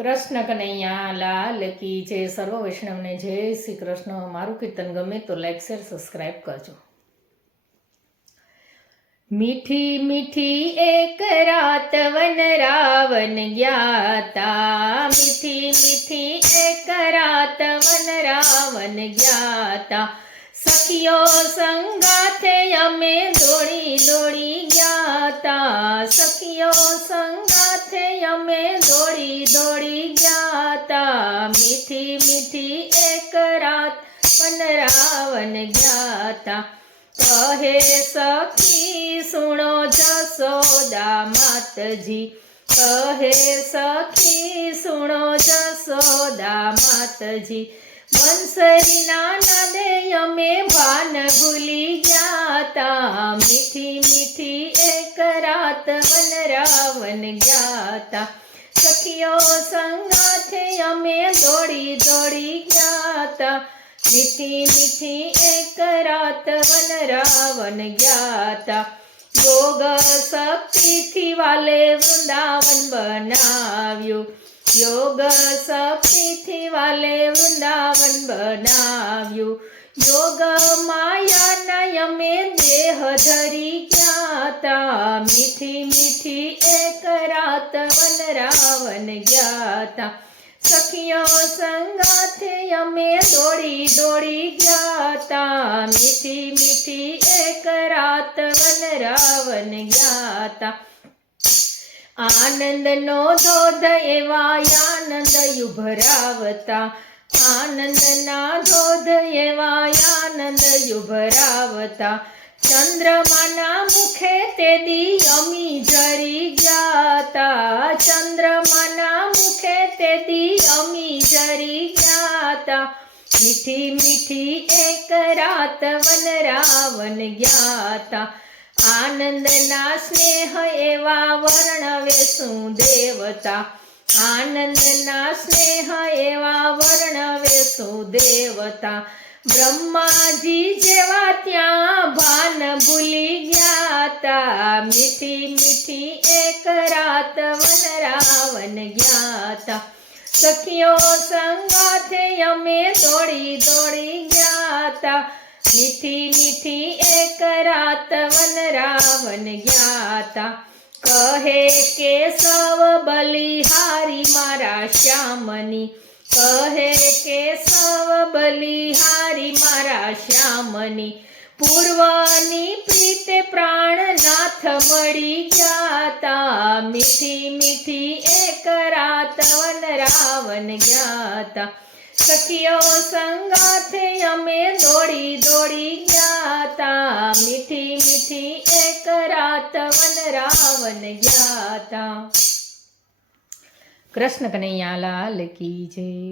કૃષ્ણ કનૈયા લાલ કી જય. સર્વ વૈષ્ણવને જય શ્રી કૃષ્ણ. મારું કીર્તન ગમે તો લાઈક શેર સબસ્ક્રાઈબ કરજો. મીઠી મીઠી એક રાત વન રાવન ગ્યાતા, મીઠી મીઠી એક રાત વન રાવન ગ્યાતા. સખીઓ સંગાથે અમે દોડી દોડી ગ્યાતા, સખીઓ સંગાથે અમે દોડી દોડી ગ્યાતા. મીઠી મીઠી એક રાત વન રાવન ગ્યાતા. કહે સખી સુણો જસોદા માતજી, કહે સખી સુણો જસોદા માતજી. બંસરીના નાદે અમે ભાન ભૂલી ગ્યાતા, મીઠી મીઠી એક રાત વન રાવન ગ્યાતા. સખીઓ સંગાથે અમે દોડી દોડી ગ્યાતા, મીઠી મીઠી એક રાત વન રાવન ગ્યાતા. યોગ શક્તિથી વાલે વૃંદાવન બનાવ્યું, યોગ શક્તિથી વાલે વૃંદાવન બનાવ્યું. યોગ માયાના અમે દેહ ધરી ગ્યાતા, મીઠી મીઠી એક રાત વન રાવન ગ્યાતા. સખીઓ સંગાથે અમે દોડી દોડી ગ્યાતા, મીઠી મીઠી એક રાત વન રાવન ગ્યાતા. આનંદનો ધોધ એવા આનંદ યુભરાવતા, આનંદના ધોધ એવા આનંદ યુભરાવતા. ચંદ્રમાના મુખે તે દી અમી જરી ગ્યાતા, ચંદ્રમાના મુખે તે દી અમી જરી ગ્યાતા. મીઠી મીઠી એક રાત વન રાવન ગ્યાતા. આનંદના સ્નેહ એવા વર્ણવે શું દેવતા, આનંદના સ્નેહ એવા વર્ણવે શું દેવતા. બ્રહ્માજી જેવા ત્યાં ભાન ભૂલી ગ્યાતા, મીઠી મીઠી એક રાત વન રાવન ગ્યાતા. સખીઓ સંગાથે અમે દોડી દોડી ગ્યાતા, મીઠી મીઠી એક રાત વન રાવન ગ્યાતા. કહે કેશવ બલિહારી મારા શ્યામની, કહે કેશવ બલિહારી મારા શ્યામની. પૂર્વની પ્રીતે પ્રાણનાથ મળી ગ્યાતા, મીઠી મીઠી એક રાત વન રાવન ગ્યાતા. સખીઓ સંગાથે અમે દોડી દોડી ગ્યાતા, મીઠી મીઠી એક રાત વન રાવન ગ્યાતા. કૃષ્ણ કનૈયા લાલ કી જય.